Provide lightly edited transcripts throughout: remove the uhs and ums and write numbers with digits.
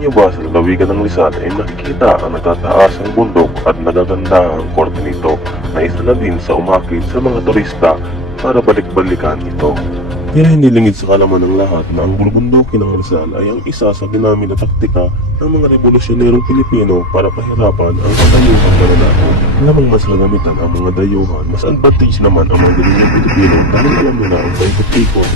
niyo ba sa lalawigan ng Rizal ay nakikita ang nagtataasang bundok at nagaganda ang korte nito na isa na din sa umakit sa mga turista para balik-balikan ito. Kaya hindi lingid sa kalaman ng lahat na ang bulubundukin ng Rizal ay ang isa sa ginamit na taktika ng mga revolusyonerong Pilipino para pahirapan ang katayuhan ng Mananako. Lamang mas nagamitan ang mga dayuhan, mas advantage naman ang mga galinyang Pilipino dahil alam nila ang paikot-ikot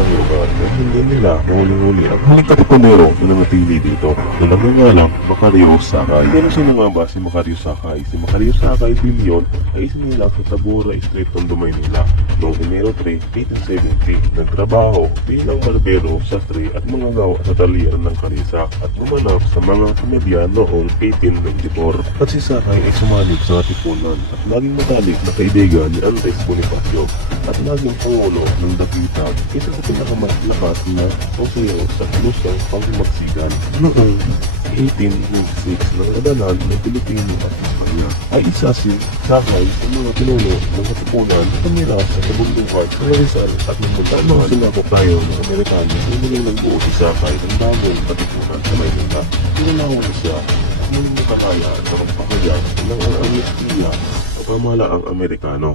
ng lugar na hindi nila huli-huli ang huling katipunero na nanatili dito na nagngangalang Macario Sakay. Pero sino nga ba si Macario Sakay? Si Macario Sakay Bilyon ay isinilang sa Tabora Street, Tondo, Maynila noong Enero 3, 1870. Nagtrabaho bilang barbero, sastre at mga gawa sa talian ng Karisa at gumanap sa mga komedya noong 1894. At si Sakay ay sumalig sa katipunan at laging matalik na kaibigan ni Andres Bonifacio at laging pangulo ng Dakitag, isa sa pinakamalakas na konsehero sa lusang pangmagsikan. Noong 1896 nang nadalan ng Pilipino at Espanya ay isa si Sakay sa mga pinuno ng katipunan na tumira sa kabundukan sa Rizal at namunta nung sinakop tayo ng Amerikano muling nagbuo si Sakay ng bagong katipunan sa Maynila. Pinanawan siya at muling nakakaya na magpakayag ng ang amnestiya sa pamahalaang Amerikano.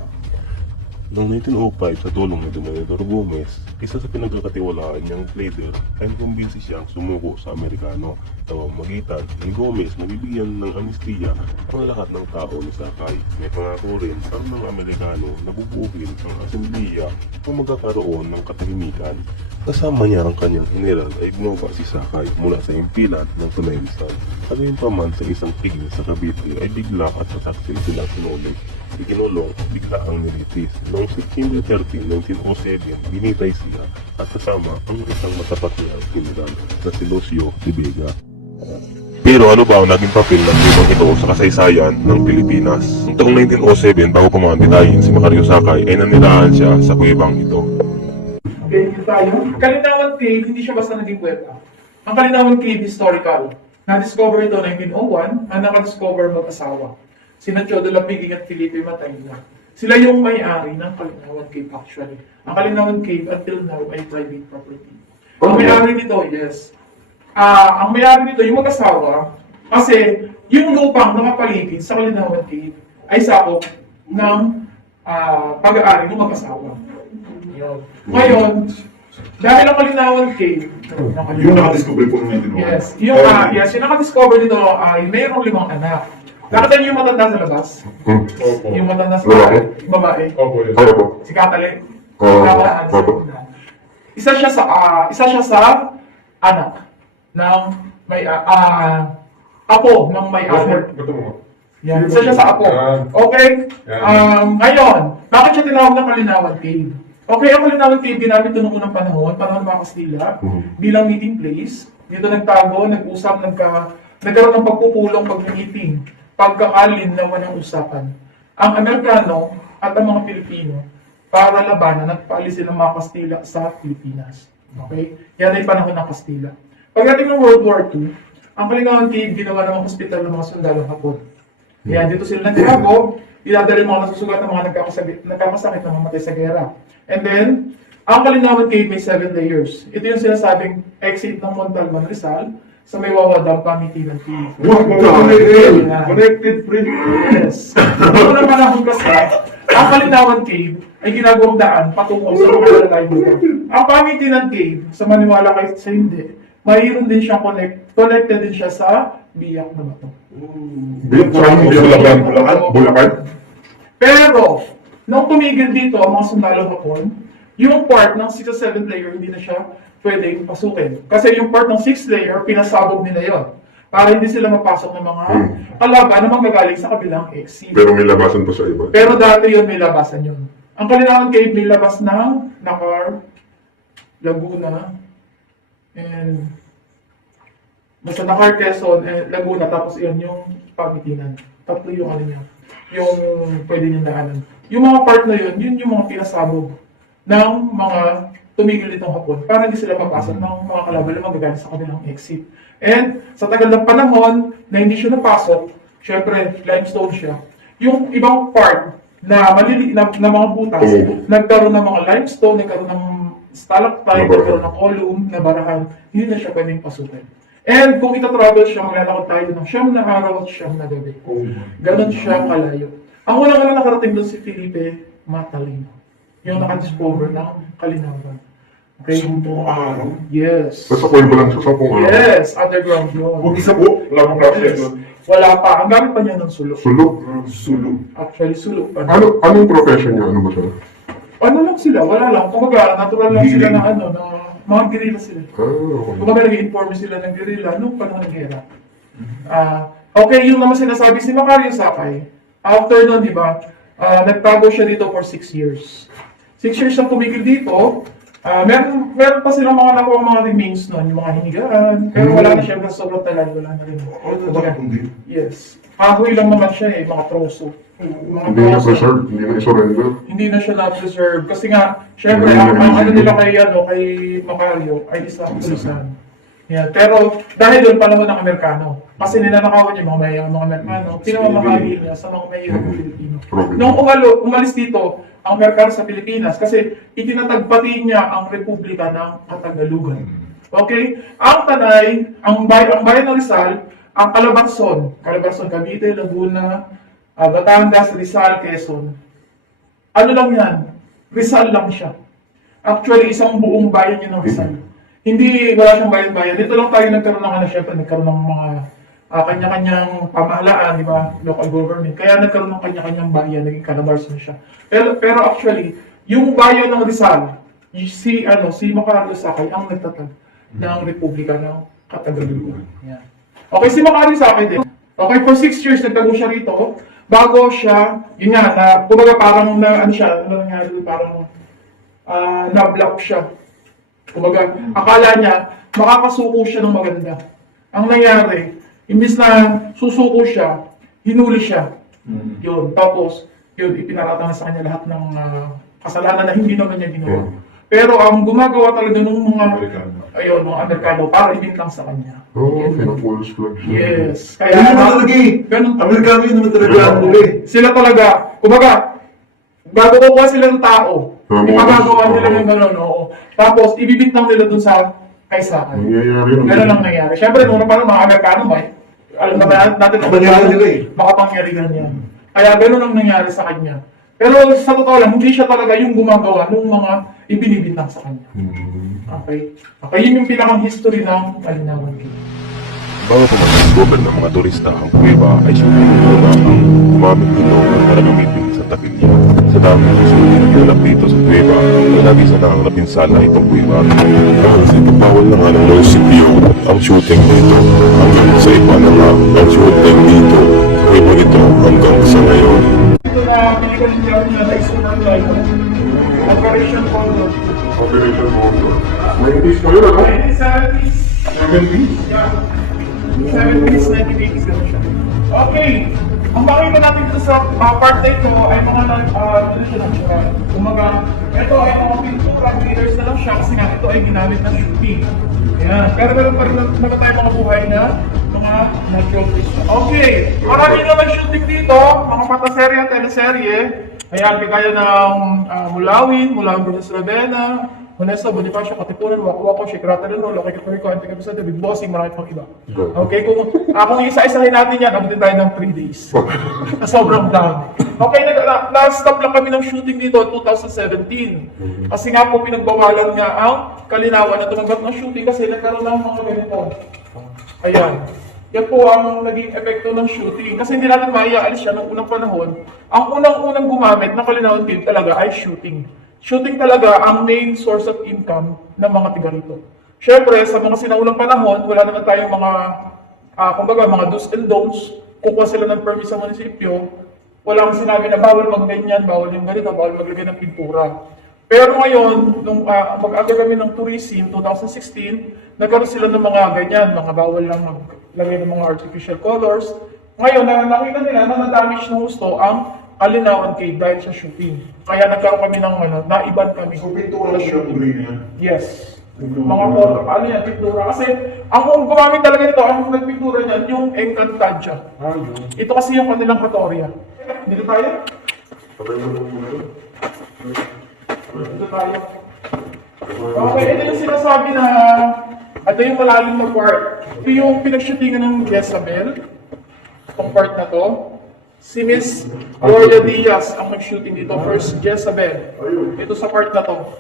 Noong 1905 sa tulong ni Dominador Gomez, isa sa pinagkakatiwalaan niyang leader ay kumbinsi siyang sumuko sa Amerikano. Sa pamamagitan ni Gomez na bibigyan ng amnestiya ang lahat ng tao ni Sakay. May pangako rin ang mga Amerikano na bubuuin ang asambliya kung magkakaroon ng katahimikan. Kasama niya ang kanyang general ay bumaba si Sakay mula sa impilan ng Tunay Rizal. Gayunpaman sa isang tigil sa Cavite ay bigla at sasaksi silang sinuli. Ikinulong bigla ang militis. Noong September 13, 1907, binitay siya at kasama ang isang matapat niyang general na si Lucio de Vega. Pero ano ba ang naging papel ng libang ito sa kasaysayan ng Pilipinas? Noong taong 1907, bago pa mamatayin si Macario Sakay, ay nanirahan siya sa kuwebang ito. Okay, tayo. Kalinawan Cave, hindi siya basta naging kuweba. Ang Kalinawan Cave historical. Na-discover ito 1901, ang nakadiscover mag-asawa. Sina Chiodo Lapiging at Felipe Matayla. Sila yung may-ari ng Kalinawan Cave actually. Ang Kalinawan Cave until now ay private property. Ang may-ari nito, yes. Ang may-ari nito, yung mag-asawa, kasi yung lupang nakapaligid sa Kalinawan Cave ay sakop ng pag-aari ng mag-asawa. Yun. Ngayon, dahil ang Kalinawan Cave, Yung nakadiscover po ng 1901. yes, yung nakadiscover nito ay mayroong 5 anak. Nakita niyo yung matanda sa labas? Opo. Yung matanda sa Lalaki? babae? Opo, yes. Si Katalin? Opo. Isa siya sa anak ng may apo ng may-ari. Bato mo. Yan, isa siya sa apo. Okay? Ngayon, bakit siya tinawag ng Kalinawan Cave? Okay, ang Kalinawan Cave ginamit ito noong unang panahon ng mga Kastila bilang meeting place. Dito nagtago, nag-usap, nagkaroon ng pagpupulong, pag-meeting, pagkaalin na walang usapan. Ang Amerikano at ang mga Pilipino para labanan at paalisin ng mga Kastila sa Pilipinas. Okay? Yan ay panahon ng Kastila. Pagdating ng World War II, ang Kalinawan Cave ginawa ng hospital ng mga sundalong Hapon. Yan, dito sila nagtago, dinadala yung mga nasusugat ng mga nagkamasakit na mamatay sa gera. And then, ang Kalinawan Cave may 7 layers. Ito yung sinasabing exit ng Montalban, Rizal, sa may Wawadang Pangitinan Cave. Connected, friend. Yes. Noong unang panahon kasi, ang Kalinawan Cave ay ginagawang daan patungo sa mga lalay dito. Ang Pangitinan Cave, sa maniwala kayo sa hindi, mayroon din siyang connected din siya sa biyak na bato. Bulacan? Pero, nung tumigil dito ang mga sundalo Hapon, yung part ng 6 to 7 layer hindi na siya pwedeng pasukin. Kasi yung part ng 6 layer, pinasabog nila yon para hindi sila mapasok ng mga kalaban na manggagaling sa kabilang exit. Pero may labasan pa sa iba. Pero dati yun, may labasan yun. Ang Kalinawan Cave may labas ng Nakar, Laguna, and basta Nakar, Quezon, and Laguna, tapos yun yung Pangitinan. Tatlo yung ano niya, yung pwede niyong daanan. Yung mga part na yun yung mga pinasabog ng mga tumigil ditong Hapon para hindi sila mapasok ng mga kalaban na magagaling sa kanilang exit. And sa tagal ng panahon na hindi siya napasok, syempre limestone siya. Yung ibang part na maliliit na mga butas, nagkaroon ng mga limestone, nagkaroon ng stalactite, nagkaroon ng column, na barahan, hindi na siya pwedeng pasukin. And kung ita-travel siya, maglalakad tayo ng 9 na araw at 9 na gabi. Ganon siya kalayo. Ang unang nakarating doon si Felipe Matalino. Yung nakadiscover ng Kalinawan. Okay? 10 araw? Yes. Nasa kuweba lang siya, 10 araw? Yes, underground yun. Mag-isa po? Wala pang klase Yes. doon. Wala pa. Ang gamit pa niya ng sulok. Sulok? Sulok. Actually, sulok pa. Anong profession niya? Ano ba siya? Ano lang sila? Wala lang. Kumbaga, natural lang sila na ano, na mga guerrilla sila. Okay. Kumbaga, nag-inform sila ng guerrilla nung panahon ng gera. Okay, yung naman sinasabi si Macario Sakay, after nun, di ba, nagtago siya dito for 6 years. 6 years siyang tumigil dito. Meron pa silang mga nakuha mga remains nun, yung mga hinigaan. Pero wala na siyempre sa sobrang tagal, wala na rin. Kumbaga, yes. Kahoy lang naman siya mga troso. Mga Hindi na troso. preserve, hindi na i-surrender. Hindi na siya na-preserve. Kasi nga, syempre, Hindi na ang ano rin- nila kay Macario ay isang tulisan. Yeah. Pero dahil doon panahon ng Amerikano, kasi ninanakawan niya mga Amerikano, pinamamahagi niya sa mga mahirap ng Pilipino. Nung umalis dito, ang Amerikano sa Pilipinas, kasi itinatagpati niya ang Republika ng Katagalugan. Okay? Ang Tanay, ang bayan ng Rizal, ang Calabarzon, Cavite, Laguna, Batangas, Rizal, Quezon. Ano lang yan? Rizal lang siya. Actually, isang buong bayan yun ng Rizal. Hindi, wala siyang bayan-bayan. Dito lang tayo nagkaroon ng syempre, nagkaroon ng mga kanya-kanyang pamahalaan, di ba? Local government. Kaya nagkaroon ng kanya-kanyang bayan, naging Calabarzon siya. Pero actually, yung bayan ng Rizal, si Macario Sakay ang nagtatag ng Republika ng Katagalugan. Yeah. Okay, si Macario Sakay din. Okay, for 6 years nagtago siya rito. Bago siya, yun nga, kumbaga parang parang na-block siya. Kumbaga, akala niya, makakasuko siya ng maganda. Ang nangyari, imbis na susuko siya, hinuli siya. Yun, tapos, yun, ipinarata na sa kanya lahat ng kasalanan na hindi naman niya ginawa. Pero ang gumagawa talaga ng mga Amerikano para ibintang sa kanya. Pinapulse flag siya. Yes. Kaya naman talaga eh. Ganun. Amerikano yun naman talaga ang nila eh. Sila talaga, kumbaga, bago kukuha sila ng tao, ipagagawa nila yung gano'n, oo. Tapos, ibibintang nila dun sa kaysakan. Nangyayari lang. Ganun ang nangyari. Siyempre, nung parang mga Amerikano, alam naman natin, Kapangyarihan nila eh. makapangyarihan yan. Kaya ganun ang nangyari sa kanya. Pero sa totoo lang, hindi siya talaga yung gumagawa ng mga ibinibintang sa kanya. Okay? Okay, yun yung pinakang history ng Kalinawan Cave. Bago pa mag-discover ng mga turista ang kuweba ay siyempre muna ang gumamit nito para gamitin sa tapilya. Sa dami ng susunod na ginalap dito sa kuweba, ay nabisa na ang napinsala itong kuweba. Kasi pagbawal na nga ng munisipyo ang shooting dito. Hanggang sa iba na nga ang shooting dito sa kuweba ito hanggang sa ngayon. Ito na pinikalindihan niya na isunod na ito. Operation Condor. Operation Motor. 90s mo yun, ano? 1970s. 70s? Yeah. 70s, 1980s ganun siya. Okay. Ang makikita natin dito sa part na ito ay mga ano siya lang siya. Kumaga, ito ay mga pintura, glitters na lang siya kasi nga ito ay ginamit ng shooting. Ayan. Pero meron pa rin naman tayo mga buhay na mga natural fish. Okay. Marami naman shooting dito, mga pataserye at teleserye. Ayan, kagaya ng Mulawin versus Ravenna, Honesta, Bonifacio, Katipunan, Wako, Shikrata, Lolo, Kikipuriko, Antikabisada, Big Bossing, marami pang iba. Okay, kung isa-isahin natin yan, abutin tayo ng 3 days. Sobrang dami. Okay, na-stop lang kami ng shooting dito 2017. Kasi nga po pinagbawalan nga ang Kalinawan na tumanggap ng shooting kasi nagkaroon ng mga ganito. Ayan. Yan po ang naging epekto ng shooting. Kasi hindi natin maiaalis siya noong unang panahon. Ang unang-unang gumamit ng Kalinawan Cave talaga ay shooting. Shooting talaga ang main source of income ng mga tiga rito. Siyempre, sa mga sinaulang panahon, wala naman tayong mga, kumbaga, mga do's and don'ts. Kukuha sila ng permit sa munisipyo. Walang sinabi na bawal magganyan, bawal yung ganito, bawal maglagay ng pintura. Pero ngayon, nung mag-aga kami ng tourism, 2016, nagkaroon sila ng mga ganyan, mga bawal lang maglagay ng mga artificial colors. Ngayon, nakita nila na na-damage ng gusto ang Kalinawan Cave dahil sa shooting. Kaya nagkaroon kami ng naiban kami. So, pintura siya ang kulay niya. Yes. Mga color. Ano yan, pintura. Kasi, ang gumamit talaga nito, ang nagpintura niyan, yung Encantadia. Yun. Ito kasi yung kanilang katorya. Dito tayo? Patay mo lang muna. Dito tayo. Okay, ito yung sinasabi na Ito yung malalim na part. Ito yung pinag-shootingan ng Jezabel. Itong part na to. Si Miss Gloria Diaz ang nag-shooting dito. First Jezabel. Ito sa part na to.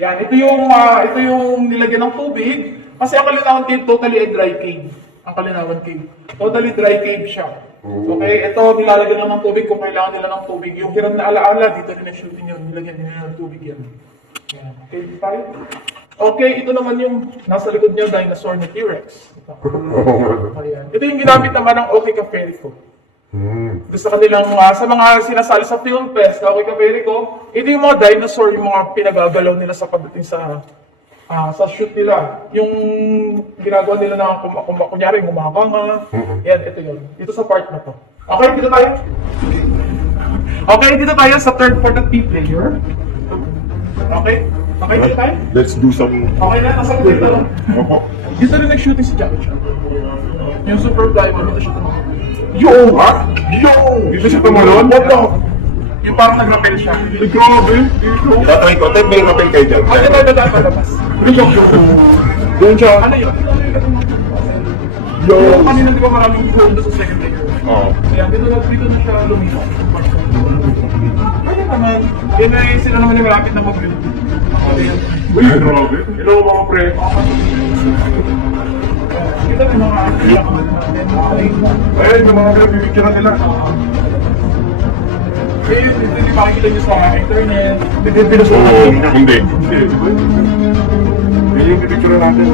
Yan, ito yung nilagyan ng tubig. Kasi ang Kalinawan Cave, totally a dry cave. Ang Kalinawan Cave. Totally dry cave siya. Okay, ito nilalagyan lang ng tubig kung kailangan nila ng tubig. Yung hiram na alaala, dito rin na-shooting yun. Nilagyan nila ng tubig yan. Yan. Okay, dito tayo. Okay, ito naman yung nasa likod niya, dinosaur na T-Rex. Ito. Ayan. Ito yung ginamit naman ng OK Caferico. Gusto kanilang, sa mga sinasali sa Film Fest, OK Caferico, ito yung mga dinosaur, yung mga pinagagalaw nila sa pagdating sa shoot nila. Yung ginagawa nila na kunyari humakanga. Yan, ito yun. Dito sa part na to. Okay, dito tayo. Okay, dito tayo sa third part of P-player. Okay? Okay, dito tayo? Let's do some... Okay na, nasa dito lang. Opo. Dito rin nag-shooting si Jackie Chan. Yung Super Diamond, dito siya tumakot. Yo! Ha? Yo! Dito siya tumalon? Opo! Yung parang nag-rappel siya. Ay, grabe. Dito. Tatay ko, tayo may rapel kayo dyan. Ay, ito, palabas. Doon siya. Ano yun? Yo! Yung kanina di ba maraming gold sa second layer? Oo. Kaya dito na siya lumipat. Ano naman? Yun ay sila naman yung malapit na mag-build. Uy, grabe. Hello mga pre. Kita yung mga Ayun, yung mga pinapipicture na nila. eh, hindi makikita nyo sa internet. Oo, hindi. Hindi. Yung pipicture natin.